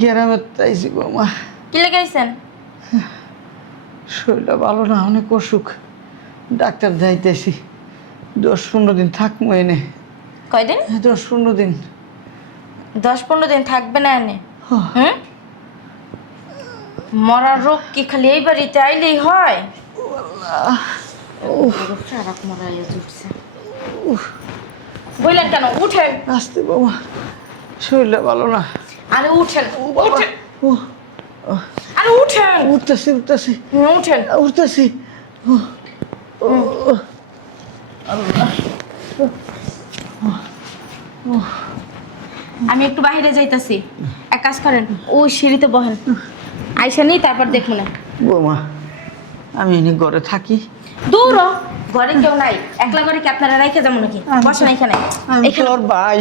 গ্রামে তাইছি গো মা। কি লাগাইছেন? শরীরটা ভালো না, অনেক অসুখ। ডাক্তার যাইতেছি, 10-15 দিন থাকবো এনে। কয়দিন? 10-15 দিন। 10-15 দিন থাকবে না এনে? হুম। হুম? মরার রোগ কি খালি এই বাড়িতে আইলেই হয়? খারাপ মরাইয়া জুটছে। বললেন কেন? উঠেন। আসতে বাবা, শরীরটা ভালো না। আরে উঠেন, উঠেন। ও, আরে উঠেন, উঠতেছি উঠতেছি উঠেন। উঠতেছি। আমি একটু বাইরে যাইতাছি, এক কাজ করেন, ওই সিঁড়িতে বহেন, আইসা নেই তারপর দেখবো না। বৌমা, আমি এনে ঘরে থাকি। দূর হ, ঘরে কেউ নাই, একলা ঘরে কি আপনারা রাইখে যাবো নাকি? বসেন এখানে, আমি এখানে। তোর ভাই।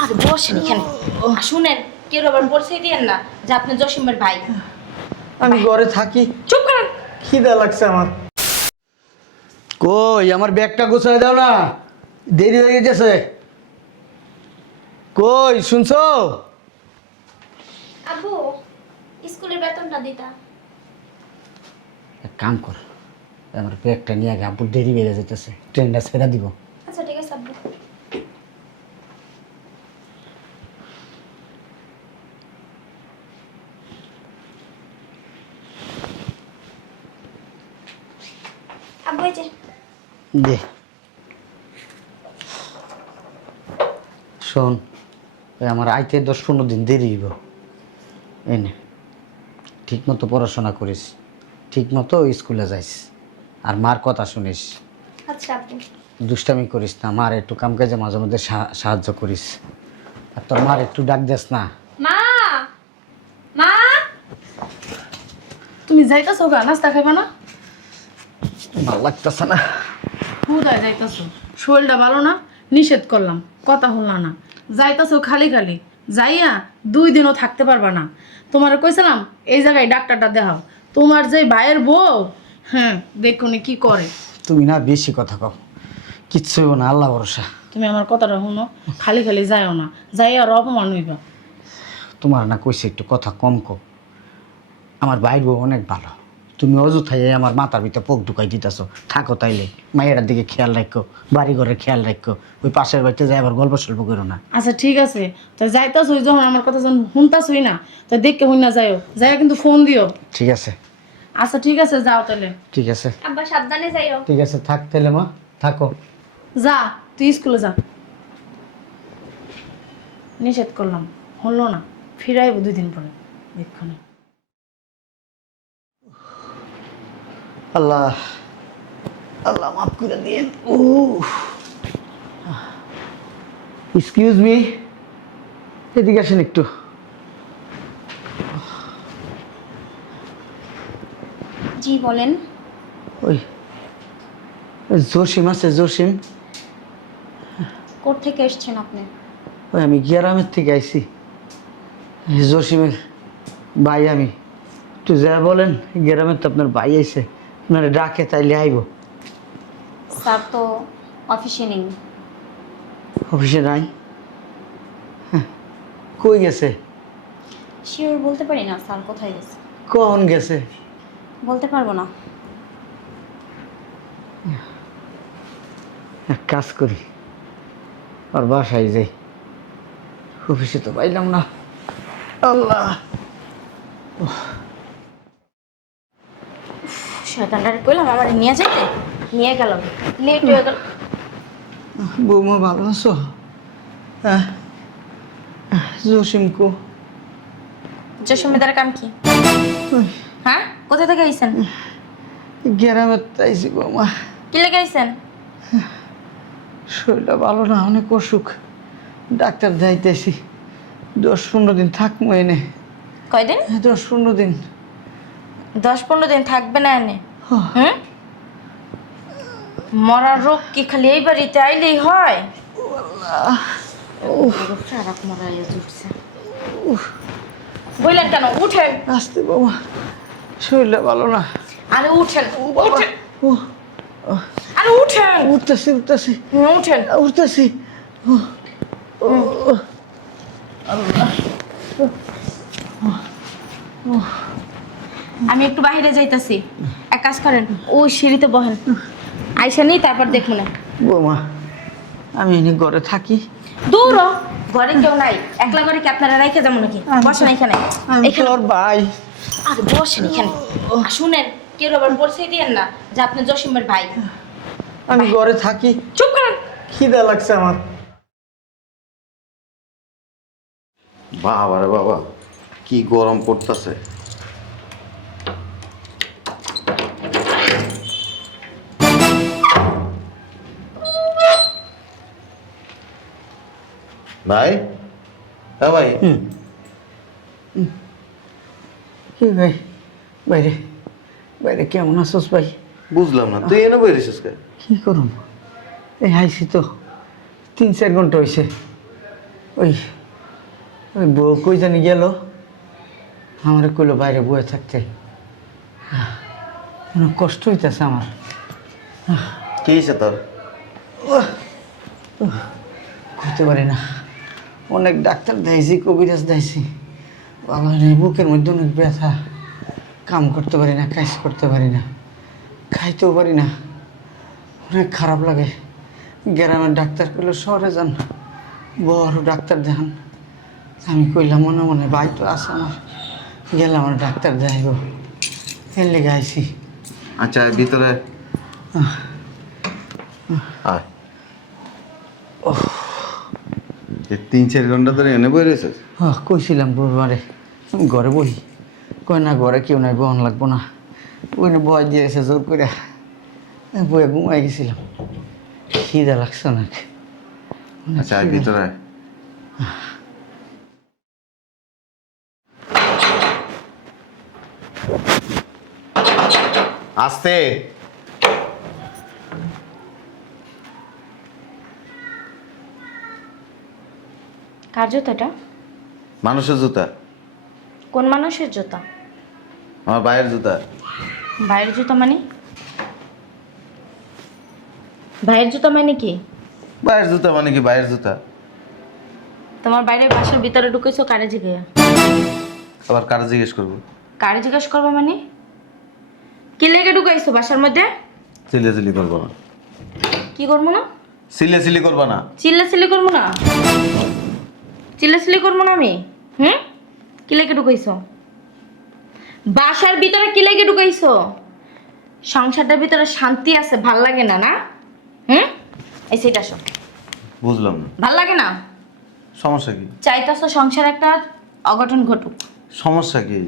আরে বসেন এখানে। আর শুনেন, কেউ আবার পরিচয় দিয়েন না যে আপনি জসিমের ভাই। আমি ঘরে থাকি। চুপ করেন। খিদা লাগছে আমার। কই আমার ব্যাগটা গোছায় দাও না, দেরি হয়ে গেছে। কই শুনছো? আব্বু, স্কুলের বেতনটা দিতা। এক কাম কর, আমার ব্যাগটা নিয়ে আগে, আব্বুর দেরি বেড়ে যেতেছে, ট্রেনটা ছেড়ে দিব। আচ্ছা ঠিক আছে আব্বু। আব্বু এই যে। দে শোন, ওই আমার আইতে 10-15 দিন দেরি হইব। এনে ঠিক মতো পড়াশোনা করিস, ঠিক মতো স্কুলে যাইস, আর মার কথা শুনিস। আচ্ছা আব্বু। দুষ্টামি করিস না, মার একটু কাম কাজে মাঝে মধ্যে সাহায্য করিস। আর তোর মার একটু ডাক দেস না। মা, মা। তুমি যাইতাছো গা, নাস্তা খাইবা না? ভালো লাগতেছে না। কোথায় যাইতাছো? শরীরটা ভালো না, নিষেধ করলাম, কথা শুনলা না। যাইতাছো খালি খালি, যাইয়া 2 দিনও থাকতে পারবা না। তোমার কইছিলাম এই জায়গায় ডাক্তারটা দেখাও। তোমার যে ভাইয়ের বউ, হ্যাঁ দেখুনি কি করে। তুমি না বেশি কথা কও, কিচ্ছু হইব না, আল্লাহ ভরসা। তুমি আমার কথাটা শুনো, খালি খালি যাইও না, যাইয়া আর অপমান হইবা। তোমার না কইছে একটু কথা কম কও। আমার ভাইয়ের বউ অনেক ভালো, তুমি অযথাই আমার মাথার ভিতরে পোক ঢুকাই দিতেছো। থাকো তাইলে, মায়েরার দিকে খেয়াল রাখো, বাড়ি ঘরের খেয়াল রাখো, ওই পাশের বাড়িতে যাই আবার গল্প সল্প করো না। আচ্ছা ঠিক আছে, তো যাইতাছই যখন, আমার কথা যখন শুনতাছই না, তো দেখকে শুন না যাইও, যাইয়া কিন্তু ফোন দিও। ঠিক আছে। আচ্ছা ঠিক আছে, যাও তাহলে। ঠিক আছে। আব্বা সাবধানে যাইও। ঠিক আছে, থাক তাহলে মা, থাকো। যা, তুই স্কুলে যা। নিষেধ করলাম, হলো না, ফিরাইব 2 দিন পরে এক্ষুনি। আল্লাহ, আল্লাহ মাফ করে দিন। ও এক্সকিউজ মি, এদিকে আসেন একটু। জি বলেন। ওই জসিম আছে, জসিম। কোথা থেকে এসেছেন আপনি? ওই আমি গ্রামের থেকে আইছি, জসিমের ভাই আমি। একটু যা বলেন, গ্রামের তো আপনার ভাই আইছে, আপনারা ডাকে তাইলে আইব। স্যার তো অফিসে নেই। অফিসে নাই? হ্যাঁ, কই গেছে? শিওর বলতে পারি না স্যার কোথায় গেছে। কখন গেছে? বলতে পারবো না। এক কাজ করি, আর বাসায় যাই, অফিসে তো পাইলাম না। আল্লাহ, শয়তানটারে কইলাম আমার নিয়ে যাইতে, নিয়ে গেল, লেট হয়ে গেল। বৌমা ভালো আছো? হ্যাঁ, জসিম কো? জসিমের কাম কি? হ্যাঁ, কোথা থেকে আইছেন? গ্রামে তাইছি বৌমা। কি লেগে আইছেন? শরীরটা ভালো না, অনেক অসুখ। ডাক্তার যাইতেছি, 10-15 দিন থাকবো এনে। কয়দিন? 10-15 দিন। 10-15 দিন থাকবে না এনে? হুম? মরার রোগ কি খালি এই বাড়িতে আইলেই হয়? খারাপ মরাইয়া জুটছে। বললেন কেন? উঠেন। আসতে বাবা, শরীরটা ভালো না। আরে উঠেন, উঠেন। ও, আরে উঠেন, উঠতেছি উঠতেছি উঠেন। উঠতেছি। আমি একটু বাইরে যাইতাছি, এক কাজ করেন ওই সিঁড়িতে বহেন, আইসা নেই তারপর দেখুন। বৌমা আমি এনে ঘরে থাকি। দূর হ, ঘরে কেউ নাই, একলা ঘরে কি আপনারা রাইখে যাবো নাকি? বসেন এখানে, আমি এখানে তোর ভাই। আর বসেন এখানে। আর শুনেন, কেউ আবার পরিচয় দিয়েন না যে আপনি জসিমের ভাই। আমি ঘরে থাকি। চুপ করেন। খিদা লাগছে আমার। বাবা রে বাবা, কি গরম পড়তেছে। ভাই, হ্যাঁ ভাই, কি ভাই? বাইরে বাইরে কেমন আছোস ভাই? বুঝলাম না তুই এনে বেরিয়েছিস কে? কি করুম, এই আইসি তো 3-4 ঘন্টা হয়েছে। ওই ওই বউ কই জানি গেল, আমার কইলো বাইরে বয়ে থাকতে। অনেক কষ্ট হইতেছে আমার। কি হয়েছে তোর? করতে পারি না, অনেক ডাক্তার দেখাইছি, কবিরাজ দেখাইছি, ভালো হয় নাই। বুকের মধ্যে অনেক ব্যথা, কাম করতে পারি না, কাজ করতে পারি না, খাইতেও পারি না, অনেক খারাপ লাগে। গ্রামের ডাক্তার কইলো শহরে যান, বড় ডাক্তার দেখান। আমি কইলাম মনে মনে ভাই তো আছে আমার, গেলাম আমার ডাক্তার দেখাইব, এর লেগে আইছি। আচ্ছা ভিতরে আয়। যে 3-4 ঘন্টা ধরে এনে বেরিয়েছিস? কইছিলাম বুধবারে ঘরে বহি, কই না ঘরে কেউ নাই, বহন লাগবো না। ওই না বয় দিয়েছে জোর করে, বয়ে ঘুমাই গেছিলাম। খিদা লাগছে অনেক। আচ্ছা আয় ভিতরে আয়। আস্তে। কার জুতাটা? মানুষের জুতা, কোন মানুষের জুতা? আমার ভাইয়ের জুতা। ভাইয়ের জুতা মানে? ভাইয়ের জুতা মানে কি? ভাইয়ের জুতা মানে কি? ভাইয়ের জুতা। তোমার বাইরের বাসার ভিতরে ঢুকেছো কারে জিজ্ঞেস? আবার কারা জিজ্ঞেস করবো? কারে জিজ্ঞেস করবো মানে? কি লেগে ঢুকাইছো বাসার মধ্যে? চিল্লাচিল্লি করবো না। কি করবো না? চিল্লাচিল্লি করবো না। চিল্লাচিল্লি করবো না? চিল্লাচিল্লি করবো না আমি? কি লেগে ঢুকাইছো বাসার ভিতরে? কি লেগে ঢুকাইছো? সংসারটার ভিতরে শান্তি আছে, ভাল লাগে না? না এই সেটা আসো। বুঝলাম না, ভাল লাগে না? সমস্যা কি? চাইতাছো সংসার একটা অঘটন ঘটুক। সমস্যা কি?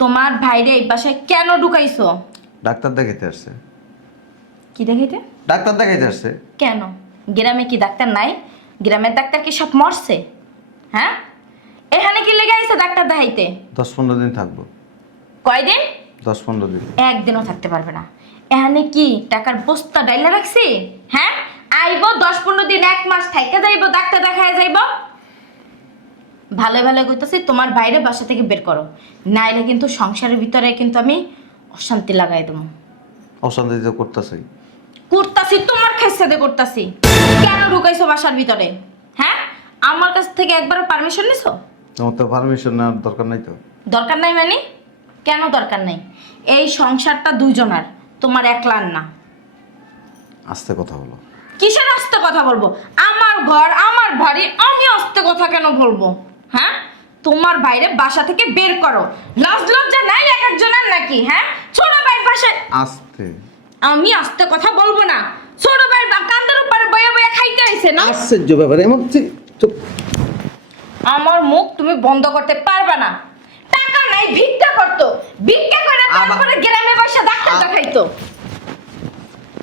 তোমার ভাইরে এই বাসায় কেন ঢুকাইছো? ডাক্তার দেখাইতে আসছে। কি দেখাইতে? ডাক্তার দেখাইতে আসছে। কেন? গ্রামে কি ডাক্তার নাই? গ্রামের ডাক্তার কি সব মরছে? হ্যাঁ, এখানে কি লেগে আইছে ডাক্তার দেখাইতে? 10-15 দিন থাকবো। কয়দিন? 10-15 দিন। একদিনও থাকতে পারবে না। এখানে কি টাকার বস্তা ডাইলা রাখছি? হ্যাঁ, আইবো 10-15 দিন, 1 মাস থাইকা যাইবো, ডাক্তার দেখায় যাইবো। ভালো ভালো কইতাছি, তোমার বাইরে বাসা থেকে বের করো, নাইলে কিন্তু সংসারের ভিতরে কিন্তু আমি অশান্তি লাগাই দেবো। অশান্তি তো করতেছি। করতাছি তোমার খেসাতে করতাছি। কেন ঢুকাইছো বাসার ভিতরে? হ্যাঁ, আমার কাছ থেকে একবারও পারমিশন নিছো? তোমার তো পারমিশন নেওয়ার দরকার নাই তো। দরকার নাই মানে? কেন দরকার নাই? এই সংসারটা দুইজনার, তোমার একলার না। আস্তে কথা বলো। কিসের আস্তে কথা বলবো? আমার ঘর, আমার বাড়ি, আমি আস্তে কথা কেন বলবো? হ্যাঁ, তোমার বাইরে বাসা থেকে বের করো। লজ্জা নাই এক একজনের নাকি? হ্যাঁ, ছোট ভাইয়ের পাশে আস্তে। আমি আস্তে কথা বলবো না? ছোট ভাই কান্দার উপরে বয়া বয়া খাইতে আইছে না? আশ্চর্য ব্যাপার, এমন চুপ। আমার মুখ তুমি বন্ধ করতে পারবে না। টাকা নাই, ভিক্ষা করতো, ভিক্ষা করে তারপরে গ্রামে বসে ডাক্তার দেখাইতো।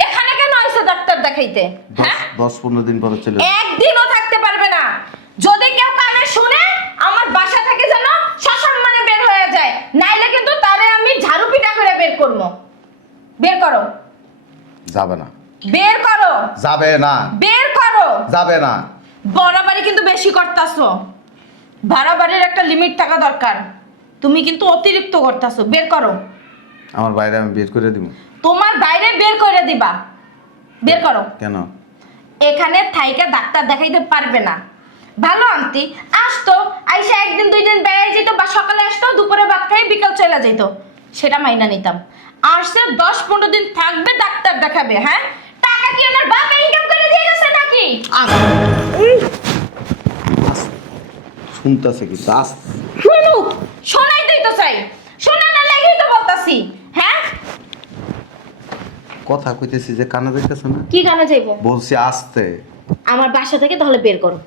এখানে কেন আইছে ডাক্তার দেখাইতে? হ্যাঁ, 10-15 দিন পরে চলে একদিনও থাকতে পারবে না। যদি কেউ কানে শুনে আমার বাসা থেকে যেন সসম্মানে বের হয়ে যায়, নাইলে কিন্তু তারে আমি ঝাড়ু পিটা করে বের করবো। বের করো। যাবে না। বের করো। যাবে না। বের করো। যাবে না। বাড়াবাড়ি কিন্তু বেশি করতাছো। বাড়াবাড়ির একটা লিমিট থাকা দরকার। তুমি কিন্তু অতিরিক্ত করতাছো। বের করো। আমার বাইরে আমি বের করে দিব। তোমার বাইরে বের করে দিবা। বের করো। কেন? এখানে থাইকা ডাক্তার দেখাইতে পারবে না। ভালো আন্টি আসতো, আইসা 1 দিন 2 দিন বেড়াই যেত, বা সকালে আসতো, দুপুরে ভাত খাই, বিকাল চলে যাইতো, সেটা মাইনা নিতাম। আর সে 10-15 দিন থাকবে, ডাক্তার দেখাবে। হ্যাঁ, টাকা কি ওনার বাবা ইনকাম করে দিয়ে গেছে নাকি? শুনতেছে কি আস শুনুক, শোনাই দিই তো চাই, শোনা না লাগেই তো বলতাছি। হ্যাঁ, কথা কইতেছি যে কানে যাইতেছে না। কি গানে যাইবো? বলছি আসতে। আমার বাসা থেকে তাহলে বের করো।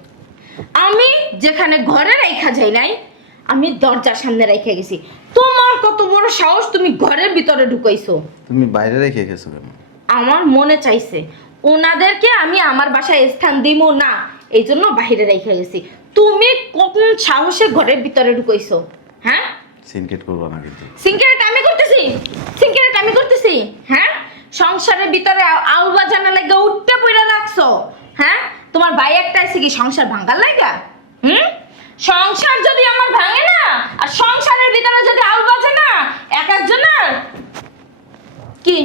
আমি যেখানে ঘরে রাখা যাই নাই, আমি দরজার সামনে রেখে গেছি। তোমার কত বড় সাহস, তুমি ঘরের ভিতরে ঢুকাইছো? তুমি বাইরে রেখে গেছো কেন? আমার মনে চাইছে ওনাদেরকে আমি আমার বাসায় স্থান দিব না, এই জন্য বাইরে রেখে গেছি। তুমি কোন সাহসে ঘরের ভিতরে ঢুকাইছো? হ্যাঁ, সিনকেট করবো না কিন্তু। সিনকেরেট আমি করতেছি, সিনকেরেট আমি করতেছি। হ্যাঁ, সংসারের ভিতরে আউল বাজানা লাগা উঠতে পড়ে রাখছো। হ্যাঁ, তোমার ভাই একটা আছে কি সংসার ভাঙার লাগা? সংসার যদি আমার ভাঙে না, আর সংসারের ভিতরে যদি আউল বাজে না, এক একজনের কি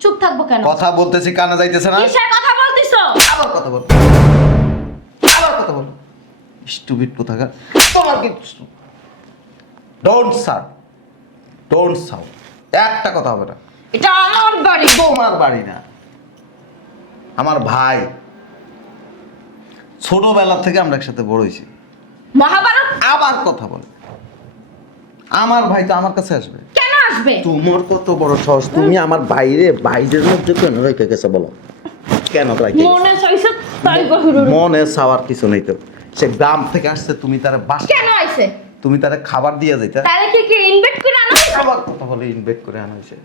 চুপ থাকবো কেন? কথা বলতেছি কানে যাইতেছে না। কিসের কথা বলতিছো? আবার কথা বল, আবার কথা বল। স্টুপিড কোথাকার। তোমার কি ডোন্ট সাউন্ড, ডোন্ট সাউন্ড, একটা কথা হবে না। এটা আমার বাড়ি। তোমার বাড়ি না, আমার ভাই। ছোটবেলা থেকে আমরা একসাথে বড় হয়েছি। মহাভারত আবার কথা বল। আমার ভাই তো আমার কাছে আসবে। কেন আসবে? তোমার কত বড় সাহস, তুমি আমার বাইরের মধ্যে কেন রেখে গেছো বলো? কেন রেখে গেছো? মনে চাইছে তাই গহির। মনে চাওয়ার কিছু নেই তো। সে গ্রাম থেকে আসছে, তুমি তার বাস, কেন আইছে? তুমি তার খাবার দিয়ে যাইতা। তাহলে কি ইনভেট করে আনো? আবার কথা বলে ইনভেট করে আনা হয়েছে।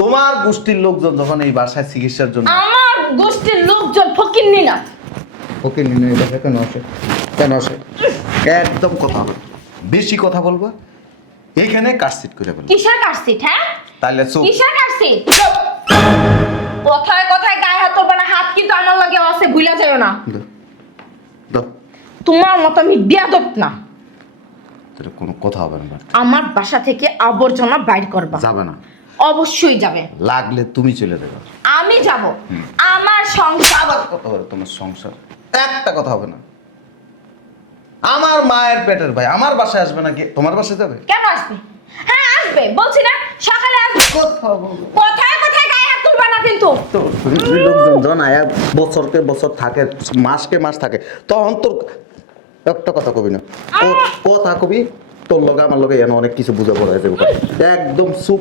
তোমার গোষ্ঠীর লোকজন যখন এই বাসায় চিকিৎসার জন্য, আমার গোষ্ঠীর লোকজন ফকিন্নি না। ওকে নিয়ে এই বাসায় কেন আসে? কেন আসে? একদম কথা হবে, বেশি কথা বলবা এইখানে কাটসিট করে বলবো। কিসের কাটছিট? হ্যাঁ, তাহলে চুপ। কিসের কাটছিট? কথায় কথায় গায়ে হাত তুলবে না, হাত কিন্তু আমার লাগে আছে, ভুলে যাও না। দাও, দাও। তোমার মতো আমি বেয়াদব না। তোর কোনো কথা হবে না। আমার বাসা থেকে আবর্জনা বাইর করবা। যাবে না। অবশ্যই যাবে। লাগলে তুমি চলে যাবে। আমি যাব। আমার সংসার। আবার কথা বলে তোমার সংসার, একটা কথা হবে না। আমার মায়ের পেটের ভাই আমার বাসায় আসবে না, কি তোমার বাসায় যাবে? কেন আসবে? হ্যাঁ আসবে, বলছি না সকালে আসবে। কথায় কথায় গায়ে হাত তুলবা না কিন্তু। তো লোকজন যখন আয়া বছরকে বছর থাকে, মাসকে মাস থাকে, তখন তোর একটা কথা কবি না। কথা কবি, তোর লগে আমার লগে এনে অনেক কিছু বুঝা পড়া যাবে। একদম চুপ,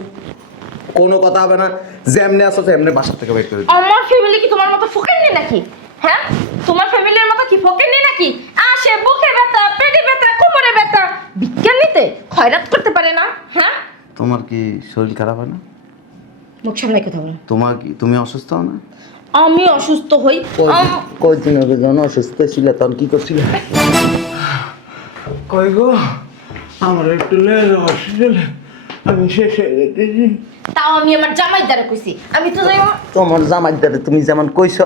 কোনো কথা হবে না। যেমনি আসো এমনি বাসা থেকে বের করে দিবো। আমার ফ্যামিলি কি তোমার মতো ফকিন্নি নাকি? হ্যাঁ, তোমার ফ্যামিলির মতো কি ফকিন্নি নাকি? আসে বুকে ব্যথা, পেটে ব্যথা, কোমরে ব্যথা, বিজ্ঞান নিতে খয়রাত করতে পারে না। হ্যাঁ, তোমার কি শরীর খারাপ হয় না? মুখ সামনে কথা বলো। তোমার কি, তুমি অসুস্থ হও না? আমি অসুস্থ হই। কয়দিন আগে যখন অসুস্থ ছিল তখন কি করছিল? কই গো, আমার একটু হসপিটালে আমি শেষ হয়ে যেতেছি। তাও আমি আমার জামাই দ্বারা কইছি, আমি তো যাই তোমার জামাই দ্বারা তুমি যেমন কইছো,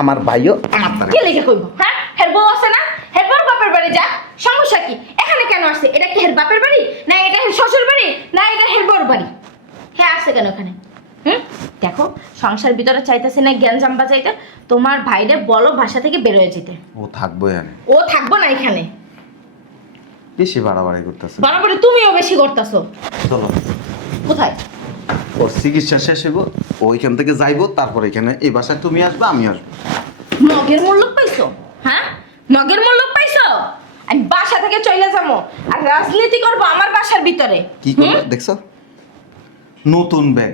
আমার ভাইও আমার দ্বারা। কে লেগে কইব? হ্যাঁ, হের বউ আছে না, হের বউর বাপের বাড়ি যা, সমস্যা কি? এখানে কেন আসছে? এটা কি হের বাপের বাড়ি, না এটা হের শ্বশুর বাড়ি, না এটা হের বউর বাড়ি? হ্যাঁ, আসছে কেন এখানে? দেখো, সংসার ভিতরে চাইতেছে না জ্ঞান বাজাইতে। তোমার ভাইরে বলো বাসা থেকে বের হয়ে যেতে। ও থাকবো এখানে, ও থাকবো না এখানে। বেশি বাড়াবাড়ি করতেছে। বাড়াবাড়ি তুমিও বেশি করতেছো। চলো, কোথায়? ওর চিকিৎসা শেষ হইব, ওইখান থেকে যাইবো, তারপর এখানে এই বাসায় তুমি আসবে, আমি আসবো। মগের মূল্য পাইছো? হ্যাঁ, মগের মূল্য পাইছো? আমি বাসা থেকে চলে যাবো আর রাজনীতি করবো আমার বাসার ভিতরে। কি করবে দেখছো? নতুন ব্যাগ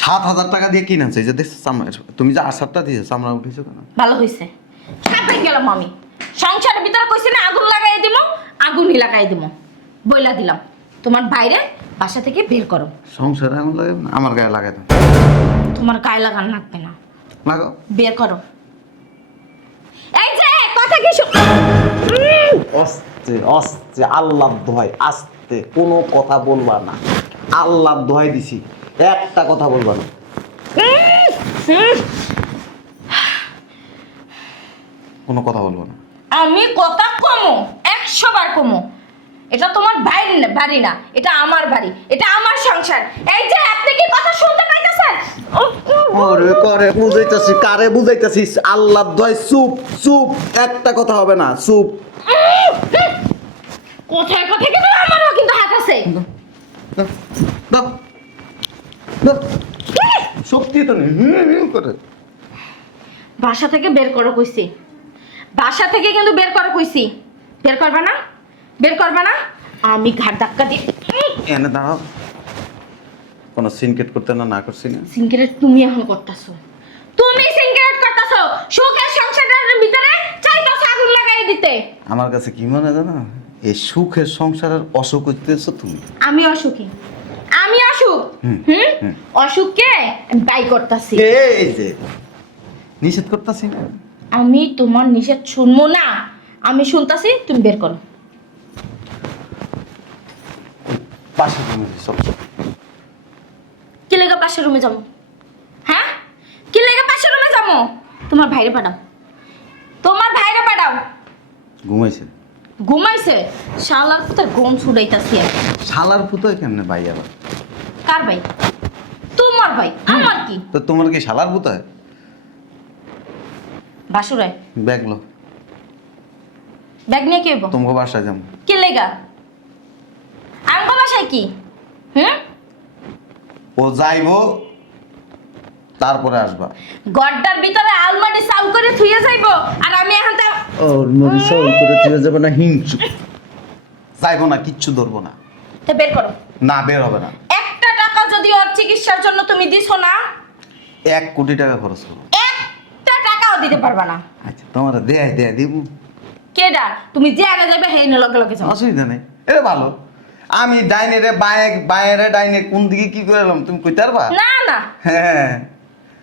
7,000 টাকা দিয়ে কিনেছে, এই যে দেখছো তুমি যে আশারটা দিয়েছো, চামড়া উঠেছো কেন? ভালো হয়েছে, সাথে গেলাম আমি। সংসারের ভিতরে কইছি না আগুন লাগাই দিব, আগুনই লাগাই দিব। বইলা দিলাম তোমার বাইরে বাসা থেকে বের করো। সংসারে এমন লাগে না, আমার গায়ে লাগাই দাও। তোমার গায়ে লাগান লাগবে না, লাগাও। বের করো। এই যে কথা কি আস্তে আস্তে, আল্লাহর দোহাই, আস্তে, কোনো কথা বলবা না। আল্লাহর দোহাই দিছি, একটা কথা বলবা না। কোনো কথা বলবো না। আমি কথা কমো, 100 বার কমো। এটা তোমার বাড়ি না, এটা আমার বাড়ি, এটা আমার সংসার। এই যে আপনি কি কথা শুনতে পাইতেছেন? ওরে করে বুঝাইতাছি, কারে বুঝাইতাছিস? আল্লাহর দোহাই, চুপ চুপ, একটা কথা হবে না, চুপ। কোথায় কোথায় কিন্তু আমারও কিন্তু হাত আছে। দাও দাও শক্তি তো নেই করে বাসা থেকে বের করো কইছি, বাসা থেকে কিন্তু বের করো কইছি। বের করবা না, বের করবা না, আমি ঘাট ধাক্কা দিয়ে এনে দাঁড়াও। কোনো সিনকেট করতে না করছি না। সিনক্রেট তুমি এখন করতেছো, তুমি সিনক্রেট করতেছো। সুখের সংসারের ভিতরে চাইতেছো আগুন লাগাই দিতে। আমার কাছে কি মনে হয় জানো, এই সুখের সংসারের অসুখ হইতেছো তুমি। আমি অসুখী, আমি অসুখ। অসুখকে বাই করতেছি। এই যে নিষেধ করতেছি না। আমি তোমার নিষেধ শুনবো না, আমি শুনতাছি, তুমি বের করো। পাশে তুমি সব কি লেগে পাশের রুমে যাবো? হ্যাঁ, কি লেগে পাশের রুমে যাবো? তোমার ভাইরে পাঠাও, তোমার ভাইরে পাঠাও। ঘুমাইছে। ঘুমাইছে? শালার তো ঘুম ছুটাইতাছি। শালার পুতোয় কেমনে ভাই আবার? কার ভাই? তোমার ভাই। আমার কি? তো তোমার কি শালার পুতোয়? বাসুরায় ব্যাগ লো, ব্যাগ নিয়ে কি হইব? তোমাকে বাসায় যাবো। কি লেগা? আমগো বাসায় কি? ও যাইবো তারপরে আসবা। গড্ডার ভিতরে আলমারি চাল করে থুয়ে যাইবো আর আমি এখন তো ওর মধ্যে সব করে দিয়ে যাবে না, হিংসু যাইবো না, কিচ্ছু ধরবো না। তো বের করো। না বের হবে না। একটা টাকা যদি ওর চিকিৎসার জন্য তুমি দিছো না, 1 কোটি টাকা খরচ করবো। একটা টাকাও দিতে পারবা না। আচ্ছা তোমার দেয়া দিব। কেডা? তুমি যে আনা যাবে হে লগে লগে যাও। অসুবিধা নেই, এটা ভালো। আমি ডাইনে রে বায়ে ডাইনে কোন দিকে কি করে এলাম তুমি কইতে পারবা? না না, হ্যাঁ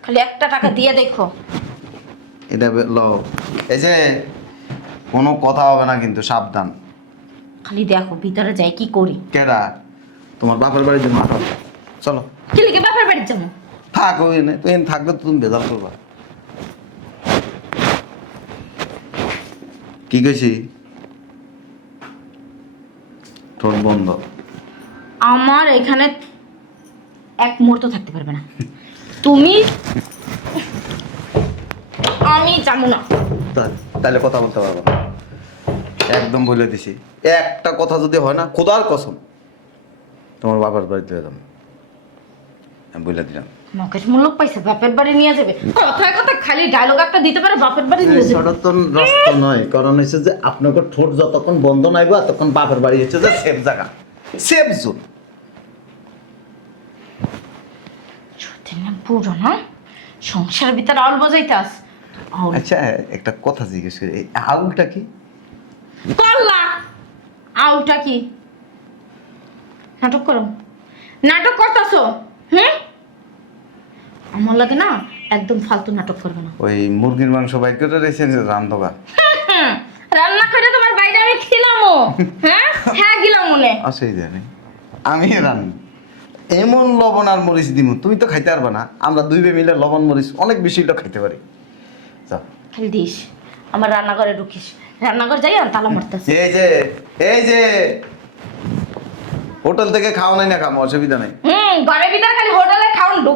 খালি একটা টাকা দিয়ে দেখো। এটা লো। এই যে কোনো কথা হবে না কিন্তু, সাবধান। খালি দেখো ভিতরে যাই কি করি। কেডা? তোমার বাপের বাড়ির জন্য আঠাও। চলো কি লিখে বাপের বাড়ি যাবো? থাক ওই এনে, তুই এনে থাকলে তো তুমি বেজাল করবা। কি কইছি? ঠোঁট বন্ধ। আমার এখানে এক মুহূর্ত থাকতে পারবে না তুমি। আমি যাবো না। তাহলে কথা বলতে পারবো না, একদম বলে দিছি। একটা কথা যদি হয় না, খোদার কসম তোমার বাবার বাড়িতে যাবো, আমি বলে দিলাম। মকেশ মূল্য পাইছে বাপের বাড়ি নিয়ে যাবে। কথায় কথা খালি ডায়লগ একটা দিতে পারে, বাপের বাড়ি নিয়ে যাবে। সনাতন রাস্তা নয়, কারণ হচ্ছে যে আপনাকে ঠোঁট যতক্ষণ বন্ধ নাইবা তখন বাপের বাড়ি হচ্ছে যে সেফ জায়গা, সেফ জোন। সত্যি না বুড়ো না, সংসারের ভিতরে আউল বাজাইতাস। আউল আচ্ছা একটা কথা জিজ্ঞেস করি, এই আউলটা কি? করলা। আউলটা কি? নাটক করো, নাটক করতেছো। আমার লাগে না একদম ফালতু নাটক করবে না। ওই মুরগির মাংস বাইর করে রেখেছেন রান্ধবা। রান্না করে তোমার বাইরে আমি খিলামো। হ্যাঁ গিলাম মনে। অসুবিধা নেই, আমি রান্না এমন লবণ আর মরিচ দিব তুমি তো খাইতে পারবা না। আমরা 2 ভাই মিলে লবণ মরিচ অনেক বেশি খাইতে পারি। যাও খালি দিস, আমার রান্নাঘরে ঢুকিস। রান্নাঘর যাই আর তালা মারতেছি। এই যে হোটেল থেকে খাওয়া নাই না, খামো, অসুবিধা নেই। ঘরের ভিতরে খালি হোটেলে খাওন ঢুক